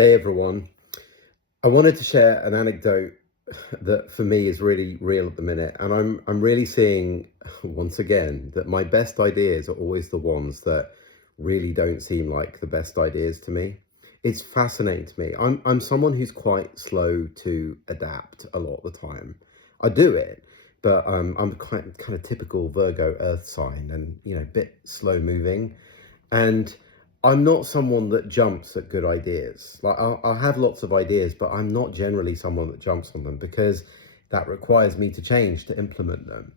Hey everyone. I wanted to share an anecdote that for me is really real at the minute. And I'm really seeing once again that my best ideas are always the ones that really don't seem like the best ideas to me. It's fascinating to me. I'm someone who's quite slow to adapt a lot of the time. I do it, but I'm kind of typical Virgo earth sign and a bit slow moving. And I'm not someone that jumps at good ideas. Like I'll have lots of ideas, but I'm not generally someone that jumps on them because that requires me to change to implement them.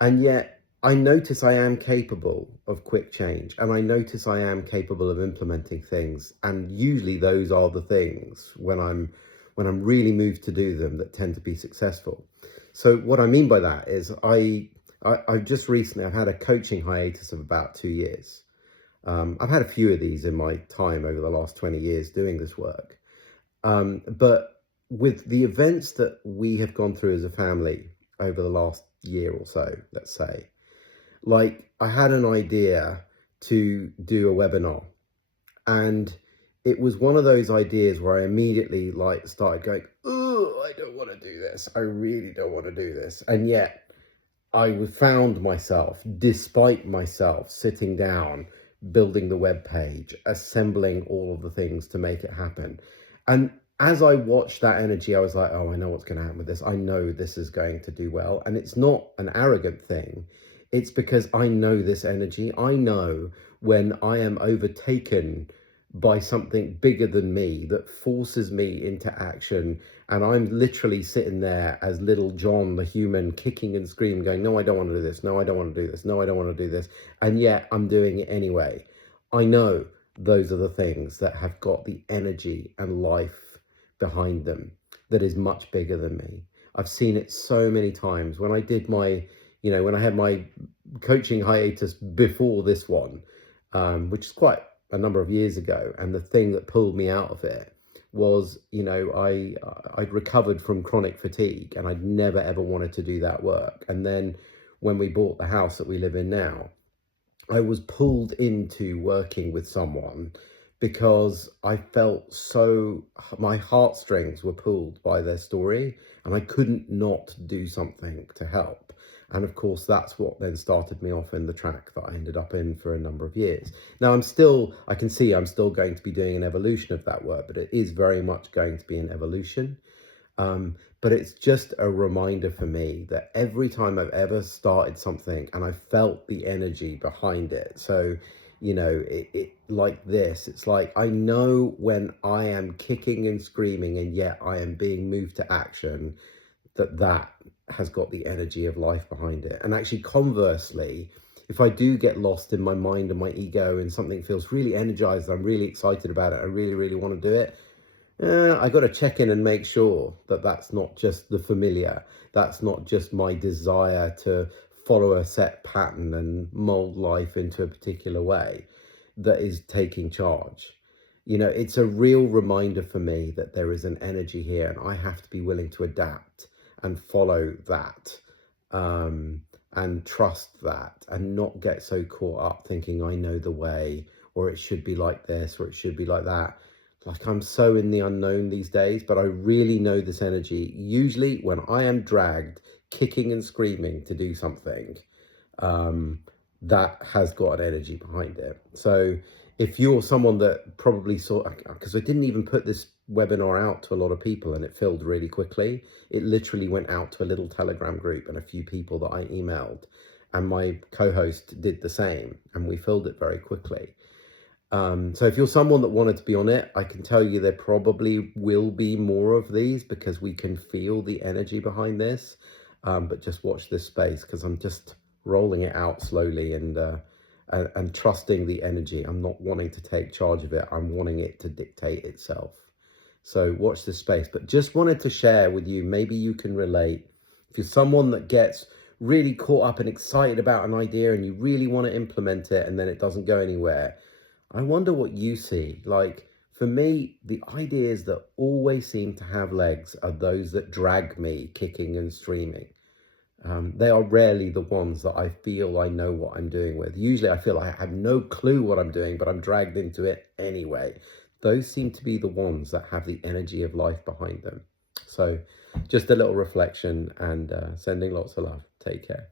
And yet I notice I am capable of quick change, and I notice I am capable of implementing things. And usually those are the things when I'm really moved to do them that tend to be successful. So what I mean by that is I've just recently I've had a coaching hiatus of about 2 years. I've had a few of these in my time over the last 20 years doing this work. But with the events that we have gone through as a family over the last year or so, let's say, like I had an idea to do a webinar, and it was one of those ideas where I immediately like started going, oh, I don't want to do this. I really don't want to do this. And yet I found myself, despite myself, sitting down, building the web page, assembling all of the things to make it happen. And as I watched that energy, I was like, oh, I know what's going to happen with this. I know this is going to do well. And it's not an arrogant thing. It's because I know this energy. I know when I am overtaken by something bigger than me that forces me into action, and I'm literally sitting there as little John, the human, kicking and screaming, going, no, I don't want to do this. No, I don't want to do this. No, I don't want to do this. And yet I'm doing it anyway. I know those are the things that have got the energy and life behind them that is much bigger than me. I've seen it so many times. When I did when I had my coaching hiatus before this one, which is quite a number of years ago, and the thing that pulled me out of it was, I'd recovered from chronic fatigue, and I'd never ever wanted to do that work. And then when we bought the house that we live in now, I was pulled into working with someone because I felt so, my heartstrings were pulled by their story, and I couldn't not do something to help. And of course, that's what then started me off in the track that I ended up in for a number of years. Now, I can see I'm still going to be doing an evolution of that work, but it is very much going to be an evolution. But it's just a reminder for me that every time I've ever started something and I felt the energy behind it, so it like this, it's like I know when I am kicking and screaming and yet I am being moved to action, that has got the energy of life behind it. And actually, conversely, if I do get lost in my mind and my ego and something feels really energized, I'm really excited about it, I really, really want to do it, I got to check in and make sure that that's not just the familiar. That's not just my desire to follow a set pattern and mold life into a particular way that is taking charge. It's a real reminder for me that there is an energy here, and I have to be willing to adapt and follow that, and trust that, and not get so caught up thinking I know the way, or it should be like this, or it should be like that. Like, I'm so in the unknown these days, but I really know this energy. Usually when I am dragged, kicking and screaming to do something, that has got an energy behind it. So if you're someone that probably saw, because I didn't even put this webinar out to a lot of people and it filled really quickly. It literally went out to a little Telegram group and a few people that I emailed, and my co-host did the same, and we filled it very quickly. So if you're someone that wanted to be on it, I can tell you there probably will be more of these because we can feel the energy behind this. But just watch this space, because I'm just rolling it out slowly and trusting the energy. I'm not wanting to take charge of it. I'm wanting it to dictate itself. So watch this space. But just wanted to share with you, maybe you can relate. If you're someone that gets really caught up and excited about an idea and you really want to implement it and then it doesn't go anywhere, I wonder what you see. Like, for me, the ideas that always seem to have legs are those that drag me kicking and streaming. They are rarely the ones that I feel I know what I'm doing with. Usually I feel I have no clue what I'm doing, but I'm dragged into it anyway. those seem to be the ones that have the energy of life behind them. So just a little reflection, and sending lots of love. Take care.